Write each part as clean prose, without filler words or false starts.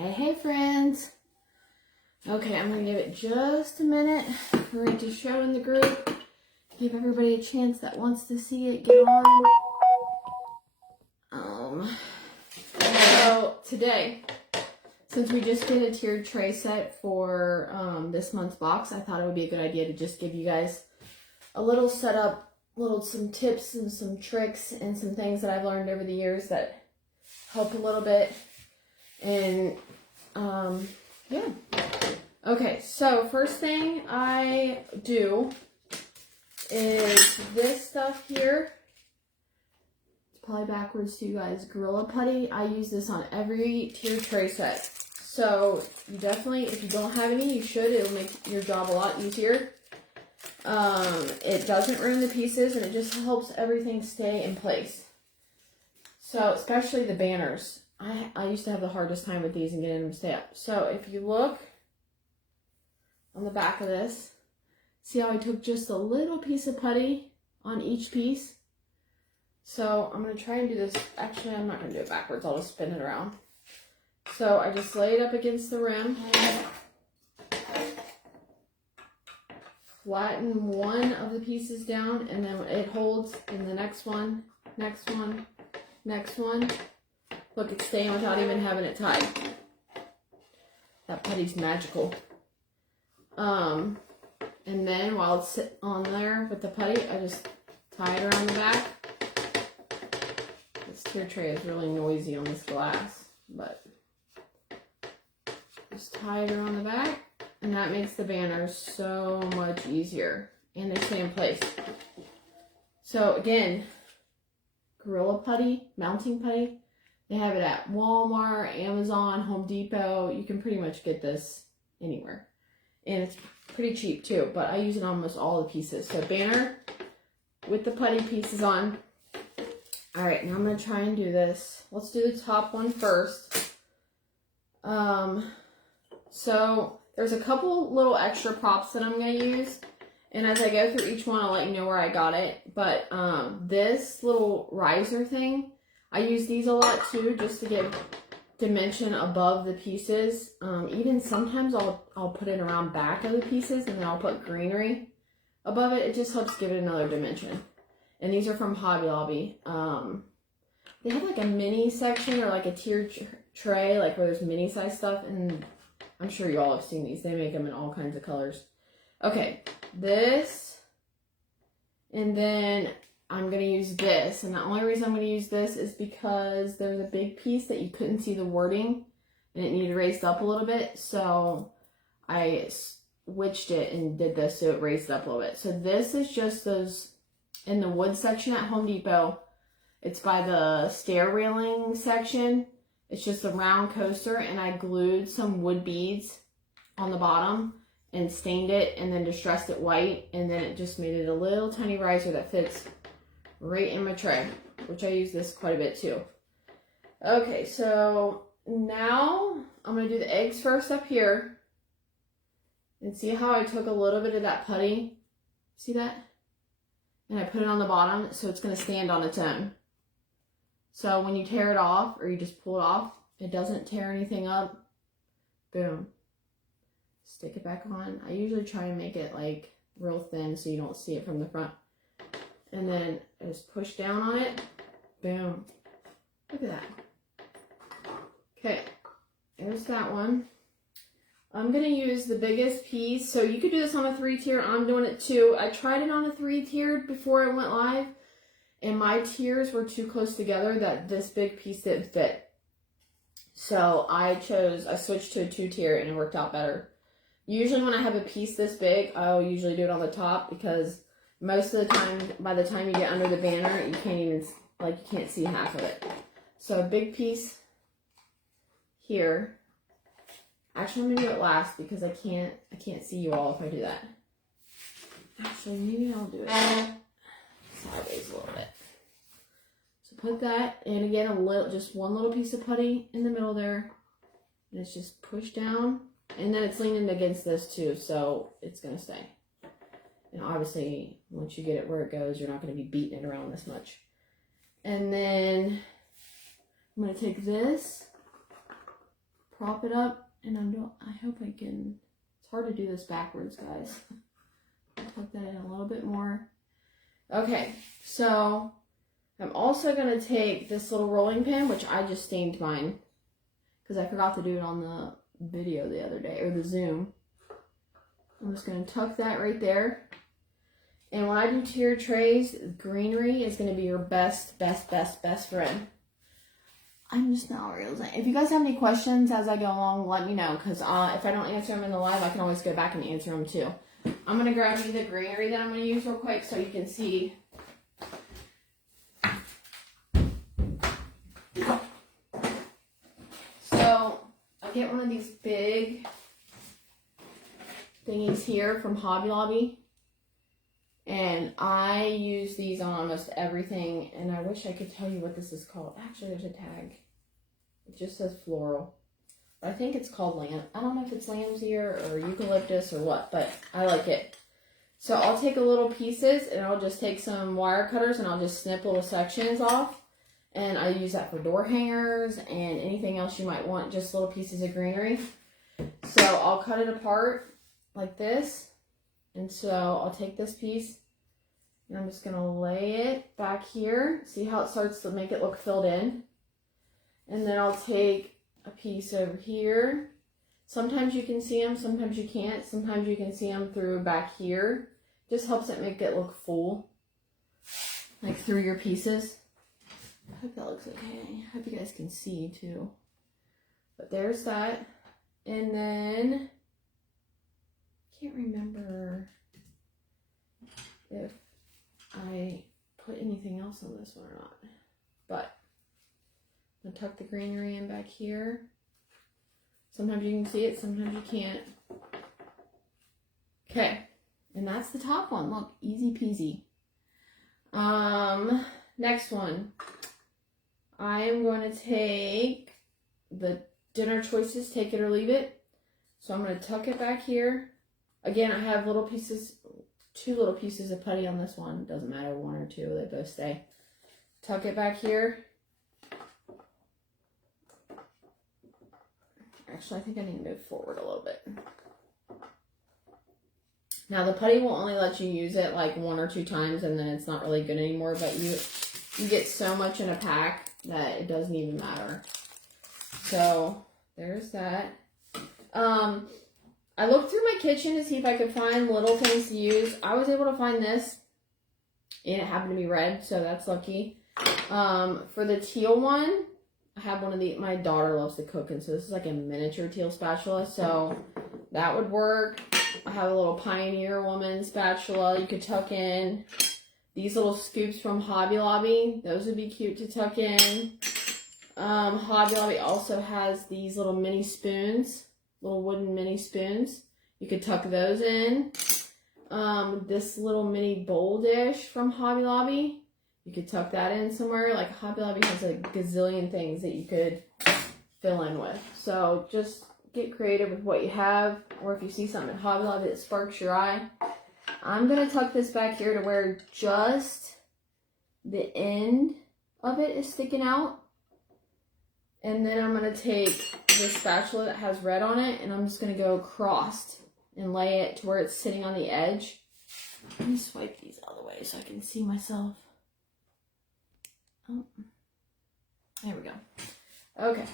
Hey friends. Okay, I'm gonna give it just a minute for it to show in the group. Give everybody a chance that wants to see it get on. So today, since we just did a tiered tray set for this month's box, I thought it would be a good idea to just give you guys a little setup, some tips and some tricks and some things that I've learned over the years that help a little bit. And yeah. Okay, so first thing I do is this stuff here. It's probably backwards to you guys. Gorilla Putty. I use this on every tiered tray set. So you definitely, if you don't have any, you should. It'll make your job a lot easier. It doesn't ruin the pieces, and it just helps everything stay in place. So especially the banners. I used to have the hardest time with these and getting them to stay up. So if you look on the back of this, see how I took just a little piece of putty on each piece? So I'm going to try and do this. Actually, I'm not going to do it backwards. I'll just spin it around. So I just lay it up against the rim. Flatten one of the pieces down, and then it holds in the next one, next one, next one. Look, it's staying without even having it tied. That putty's magical. And then while it's on there with the putty, I just tie it around the back. This tier tray is really noisy on this glass, but just tie it around the back, and that makes the banners so much easier, and they stay in place. So again, Gorilla Putty, mounting putty. They have it at Walmart, Amazon, Home Depot. You can pretty much get this anywhere. And it's pretty cheap too, but I use it on almost all the pieces. So banner with the putty pieces on. All right, now I'm going to try and do this. Let's do the top one first. So there's a couple little extra props that I'm going to use. And as I go through each one, I'll let you know where I got it. But this little riser thing, I use these a lot too, just to give dimension above the pieces. Even sometimes I'll put it around back of the pieces, and then I'll put greenery above it. It just helps give it another dimension. And these are from Hobby Lobby. They have like a mini section, or like a tiered tray, like where there's mini size stuff, and I'm sure you all have seen these. They make them in all kinds of colors. Okay, this, and then I'm going to use this, and the only reason I'm going to use this is because there's a big piece that you couldn't see the wording, and it needed raised up a little bit, so I switched it and did this so it raised it up a little bit. So this is just those, in the wood section at Home Depot, it's by the stair railing section. It's just a round coaster, and I glued some wood beads on the bottom and stained it, and then distressed it white, and then it just made it a little tiny riser that fits right in my tray, which I use this quite a bit too. Okay, so now I'm going to do the eggs first up here. And see how I took a little bit of that putty? See that? And I put it on the bottom, so it's going to stand on its own. So when you tear it off, or you just pull it off, it doesn't tear anything up. Boom. Stick it back on. I usually try and make it like real thin so you don't see it from the front. And then I just push down on it. Boom. Look at that. Okay, there's that one. I'm going to use the biggest piece. So you could do this on a 3-tier. I'm doing it too. I tried it on a 3-tiered before it went live, and my tiers were too close together that this big piece didn't fit. So I switched to a 2-tier, and it worked out better. Usually when I have a piece this big, I'll usually do it on the top, because most of the time, by the time you get under the banner, you can't even, you can't see half of it. So a big piece here. Actually, I'm gonna do it last because I can't see you all if I do that. Actually, maybe I'll do it sideways a little bit. So put that, and again, just one little piece of putty in the middle there. And it's just pushed down, and then it's leaning against this too, so it's gonna stay. And obviously, once you get it where it goes, you're not going to be beating it around this much. And then I'm going to take this, prop it up, and I hope I can, it's hard to do this backwards, guys. Tuck that in a little bit more. Okay, so I'm also going to take this little rolling pin, which I just stained mine because I forgot to do it on the video the other day, or the Zoom. I'm just going to tuck that right there. And when I do tiered trays, greenery is going to be your best friend. I'm just not realizing. If you guys have any questions as I go along, let me know. Because if I don't answer them in the live, I can always go back and answer them too. I'm going to grab you the greenery that I'm going to use real quick so you can see. So, I get one of these big thingies here from Hobby Lobby. And I use these on almost everything. And I wish I could tell you what this is called. Actually, there's a tag. It just says floral. I think it's called lamb. I don't know if it's lamb's ear or eucalyptus or what, but I like it. So I'll take a little pieces and I'll just take some wire cutters and I'll just snip little sections off. And I use that for door hangers and anything else you might want, just little pieces of greenery. So I'll cut it apart like this. And so I'll take this piece and I'm just going to lay it back here. See how it starts to make it look filled in? And then I'll take a piece over here. Sometimes you can see them, sometimes you can't. Sometimes you can see them through back here. Just helps it make it look full, like through your pieces. I hope that looks okay. I hope you guys can see too. But there's that. And then, I can't remember if I put anything else on this one or not. But I'm gonna tuck the greenery in back here. Sometimes you can see it, sometimes you can't. Okay, and that's the top one. Look, easy peasy. Next one. I am going to take the Dinner Choices, Take It or Leave It. So I'm going to tuck it back here. Again, I have little pieces, 2 little pieces of putty on this one. Doesn't matter, 1 or 2, they both stay. Tuck it back here. Actually, I think I need to move forward a little bit. Now, the putty will only let you use it like 1 or 2 times, and then it's not really good anymore. But you get so much in a pack that it doesn't even matter. So, there's that. I looked through my kitchen to see if I could find little things to use. I was able to find this, and it happened to be red, so that's lucky. For the teal one, I have one of the, my daughter loves to cook, and so this is like a miniature teal spatula, so that would work. I have a little Pioneer Woman spatula you could tuck in. These little scoops from Hobby Lobby, those would be cute to tuck in. Hobby Lobby also has these little mini spoons, little wooden mini spoons. You could tuck those in. This little mini bowl dish from Hobby Lobby. You could tuck that in somewhere. Like Hobby Lobby has a gazillion things that you could fill in with. So just get creative with what you have. Or if you see something at Hobby Lobby that sparks your eye. I'm going to tuck this back here to where just the end of it is sticking out. And then I'm going to take this spatula that has red on it. And I'm just going to go across and lay it to where it's sitting on the edge. Let me swipe these out of the way so I can see myself. Oh, there we go. Okay,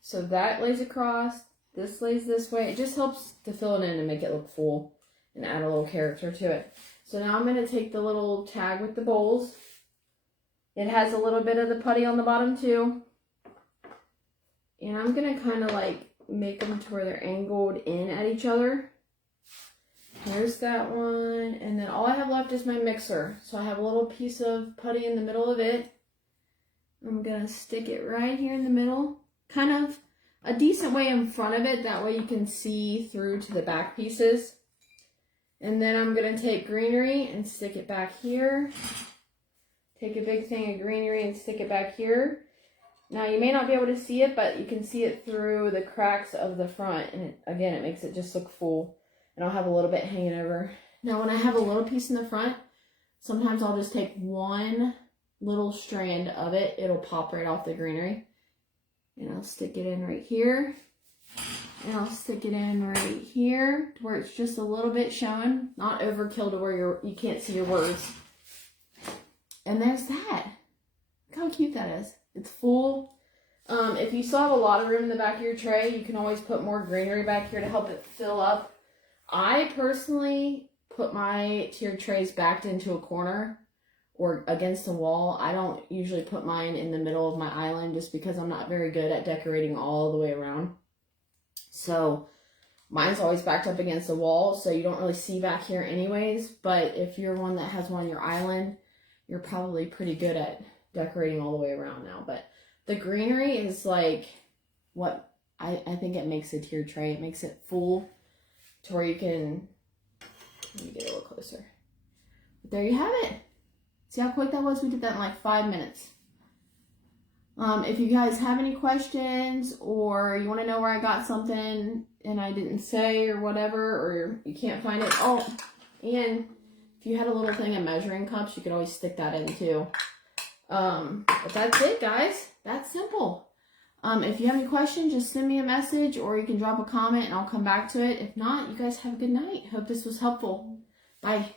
so that lays across, this lays this way. It just helps to fill it in and make it look full and add a little character to it. So now I'm going to take the little tag with the bowls. It has a little bit of the putty on the bottom too. And I'm going to kind of like make them to where they're angled in at each other. There's that one. And then all I have left is my mixer. So I have a little piece of putty in the middle of it. I'm going to stick it right here in the middle. Kind of a decent way in front of it. That way you can see through to the back pieces. And then I'm going to take greenery and stick it back here. Take a big thing of greenery and stick it back here. Now you may not be able to see it, but you can see it through the cracks of the front. And again, it makes it just look full. And I'll have a little bit hanging over. Now when I have a little piece in the front, sometimes I'll just take one little strand of it. It'll pop right off the greenery. And I'll stick it in right here. And I'll stick it in right here to where it's just a little bit showing, not overkill to where you can't see your words. And there's that. Look how cute that is. It's full. If you still have a lot of room in the back of your tray, you can always put more greenery back here to help it fill up. I personally put my tiered trays backed into a corner or against a wall. I don't usually put mine in the middle of my island just because I'm not very good at decorating all the way around. So mine's always backed up against the wall, so you don't really see back here anyways. But if you're one that has one on your island, you're probably pretty good at decorating all the way around now. But the greenery is like what I think it makes a tiered tray. It makes it full to where you can, let me get a little closer. But there you have it. See how quick that was? We did that in like 5 minutes. If you guys have any questions or you want to know where I got something and I didn't say or whatever, or you can't find it. Oh, and if you had a little thing of measuring cups, you could always stick that in too. But that's it, guys. That's simple. If you have any questions, just send me a message or you can drop a comment and I'll come back to it. If not, you guys have a good night. Hope this was helpful. Bye.